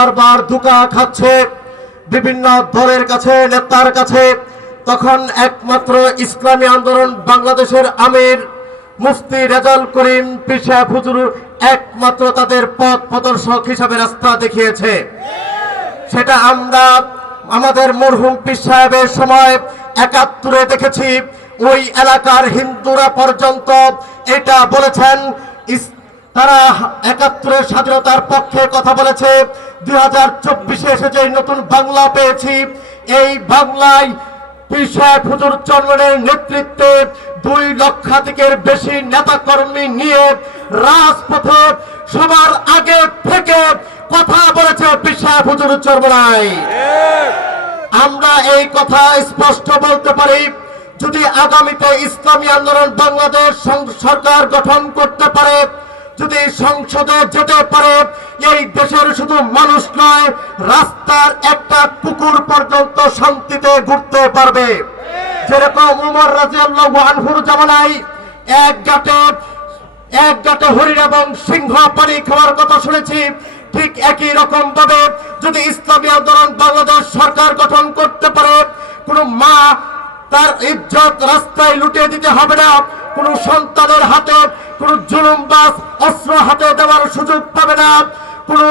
বারবার ধোকা খাচ্ছে বিভিন্ন দলের কাছে, নেতার কাছে। তখন একমাত্র ইসলামী আন্দোলন বাংলাদেশের আমির মুফতি রেজাল করিম পিসা ফুজুর একমাত্র তাদের পথ প্রদর্শক হিসাবে রাস্তা দেখিয়েছে। সেটা আমরা আমাদের মরহুম পীর সাহেবের সময় একাত্তরে দেখেছি। ওই এলাকার হিন্দুরা পর্যন্ত এটা বলেছেন। তারা একাত্তরের স্বাধীনতার পক্ষে কথা বলেছে। দুই হাজার চব্বিশে এসে যে নতুন বাংলা পেয়েছি, এই বাংলায় পীর সাহেব হুজুর চন্দ্রের নেতৃত্বে দুই লক্ষাধিকের বেশি নেতাকর্মী নিয়ে রাজপথে সবার আগে থেকে কথা বলেছে পীর সাহেব হুজুর আমরা এই কথা স্পষ্ট বলতে পারি, যদি আগামীতে ইসলামী আন্দোলন বাংলাদেশ সরকার গঠন করতে পারে যদি সংসদে যেতে পারে এই দেশের শুধু মানুষ নয়, রাস্তার একটা কুকুর পর্যন্ত শান্তিতে ঘুরতে পারবে। যেরকম উমর রাজিয়াল্লাহু আনহুর জামানায় এক গাটে এক গাটে হরিণ এবং সিংহ পানি খাওয়ার কথা শুনেছি, ঠিক একই রকম ভাবে যদি ইসলামী আন্দোলন বাংলাদেশ সরকার গঠন করতে পারে, কোনো মা তার ইজ্জত রাস্তায় লুটিয়ে দিতে হবে না। কোনো সন্তানের হাতে, কোনো জুলুমবাস অস্ত্র হাতে দেওয়ার সুযোগ পাবে না। কোনো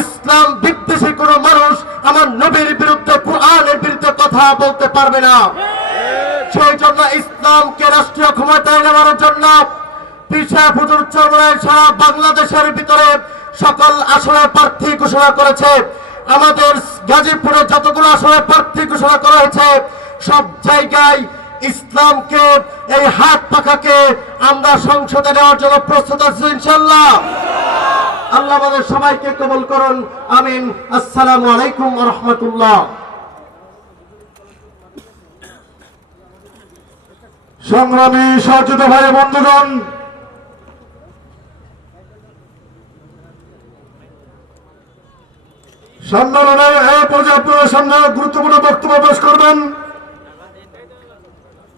ইসলাম বিদ্বেষী কোনো মানুষ আমার নবীর বিরুদ্ধে, কোরআনের বিরুদ্ধে কথা বলতে পারবে না। সেই জন্য ইসলামকে রাষ্ট্রীয় ক্ষমতায় নেওয়ার জন্য পিসা ফুজুর চরমায় সারা বাংলাদেশের ভিতরে সকল আসনে প্রার্থী ঘোষণা করেছে। আমাদের গাজীপুরে যতগুলো আসনে প্রার্থী ঘোষণা করা হয়েছে, সব জায়গায় ইসলামকে, এই হাত পাখাকে আমরা সংসদে নেওয়ার জন্য প্রস্তুত আছি ইনশাল্লাহ আল্লাহ আমাদের সবাইকে কবল করুন। আমিন। আসসালামু আলাইকুম রহমতুল্লাহ। সংগ্রামী সচেত ভাই, বন্ধুগণ, সম্মেলনের এই পর্যায়ে সামনে গুরুত্বপূর্ণ বক্তব্য পেশ করবেন।